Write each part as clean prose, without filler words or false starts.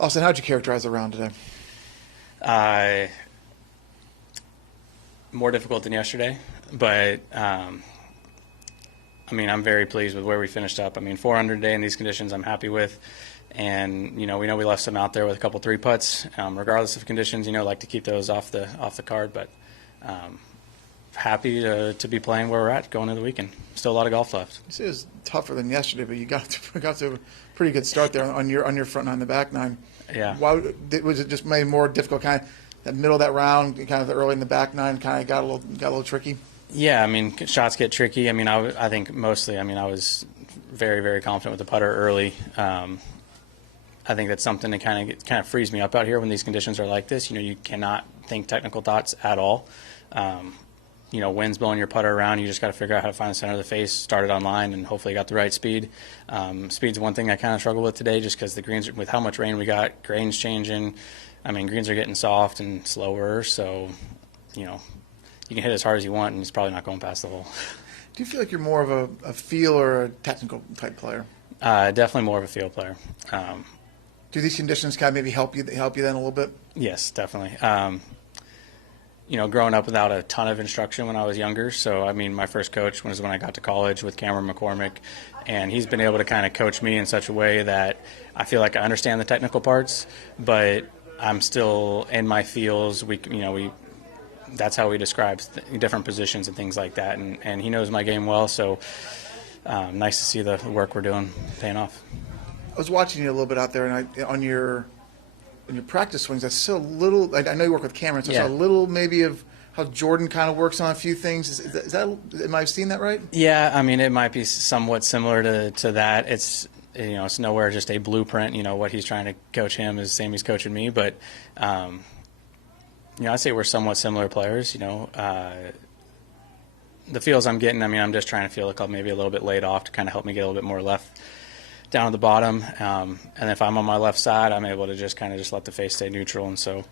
Austin, how'd you characterize the round today? Uh, More difficult than yesterday, but I mean, I'm very pleased with where we finished up. I mean, 400 today in these conditions, I'm happy with. And, we know we left some out there with a couple three putts. Regardless of conditions, like to keep those off the card. But happy to be playing where we're at going into the weekend. Still a lot of golf left. You said it was tougher than yesterday, but you got to a pretty good start there on your front nine, the back nine. Yeah. Why was it just made more difficult? Kind of that middle of that round, kind of the early in the back nine, kind of got a little tricky. Yeah, I mean, shots get tricky. I mean, I think mostly, I mean, I was very, very confident with the putter early. I think that's something that kind of frees me up out here when these conditions are like this. You cannot think technical thoughts at all. Wind's blowing your putter around. You just got to figure out how to find the center of the face, start it on line, and hopefully got the right speed. Speed's one thing I kind of struggle with today just because the greens, with how much rain we got, grains changing. I mean, greens are getting soft and slower, so, you can hit as hard as you want, and it's probably not going past the hole. Do you feel like you're more of a feel or a technical type player? Definitely more of a field player. Do these conditions kind of maybe help you then a little bit? Yes, definitely. Growing up without a ton of instruction when I was younger. So, I mean, my first coach was when I got to college with Cameron McCormick, and he's been able to kind of coach me in such a way that I feel like I understand the technical parts, but I'm still in my feels. That's how we describe different positions and things like that, and he knows my game well. So, nice to see the work we're doing paying off. I was watching you a little bit out there, and on your practice swings, I saw a little. I know you work with Cameron, so I saw a little maybe of how Jordan kind of works on a few things. Is that am I seeing that right? Yeah, I mean, it might be somewhat similar to that. It's it's nowhere just a blueprint. What he's trying to coach him is the same he's coaching me, but I'd say we're somewhat similar players. The feels I'm getting, I mean, I'm just trying to feel like I'm maybe a little bit laid off to kind of help me get a little bit more left down at the bottom. And if I'm on my left side, I'm able to just let the face stay neutral. And so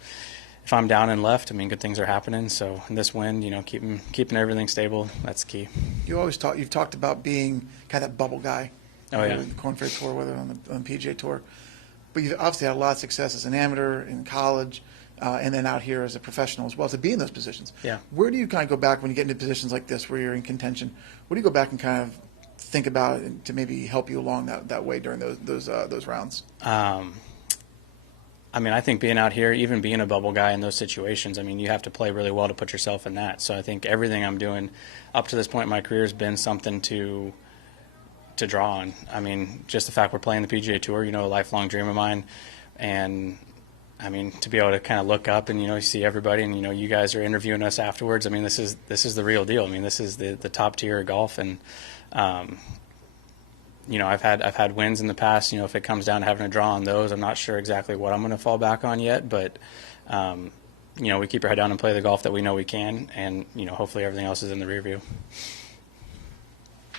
if I'm down and left, I mean, good things are happening. So in this wind, keeping everything stable, that's key. You've talked about being kind of that bubble guy. Oh, yeah. The Corn Ferry Tour, whether on the PGA Tour. But you've obviously had a lot of success as an amateur in college, and then out here as a professional as well, to be in those positions. Yeah. Where do you kind of go back when you get into positions like this where you're in contention? Where do you go back and kind of think about it to maybe help you along that way during those rounds? I mean, I think being out here, even being a bubble guy in those situations, I mean, you have to play really well to put yourself in that. So I think everything I'm doing up to this point in my career has been something to draw on. I mean, just the fact we're playing the PGA Tour, a lifelong dream of mine. And, I mean, to be able to kind of look up and, you see everybody and, you guys are interviewing us afterwards. I mean, this is the real deal. I mean, this is the top tier of golf. And, I've had wins in the past. If it comes down to having a draw on those, I'm not sure exactly what I'm going to fall back on yet. But, we keep our head down and play the golf that we know we can. And, hopefully everything else is in the rear view.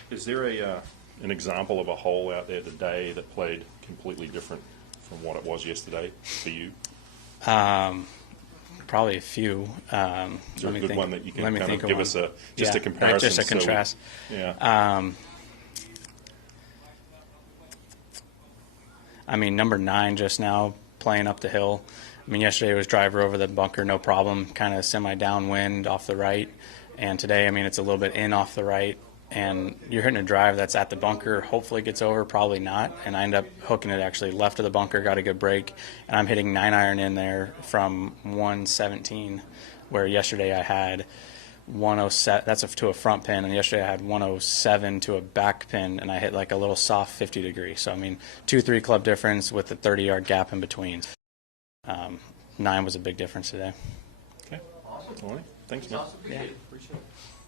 Is there an example of a hole out there today that played completely different from what it was yesterday for you? Probably a few. Is there a good one that you can kind of give us a comparison? Not just a contrast. I mean, number 9 just now playing up the hill. I mean, yesterday it was driver over the bunker, no problem, kind of semi-downwind off the right. And today, I mean, it's a little bit in off the right. And you're hitting a drive that's at the bunker, hopefully gets over, probably not. And I end up hooking it actually left of the bunker, got a good break. And I'm hitting 9-iron in there from 117, where yesterday I had 107, that's to a front pin, and yesterday I had 107 to a back pin, and I hit like a little soft 50 degree. So, I mean, 2-3 club difference with the 30-yard gap in between. 9 was a big difference today. Okay. Awesome. All right. Thanks, man. Awesome. Appreciate it.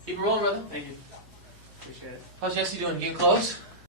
Keep it rolling, brother. Thank you. Appreciate it. How's Jesse doing? Getting close?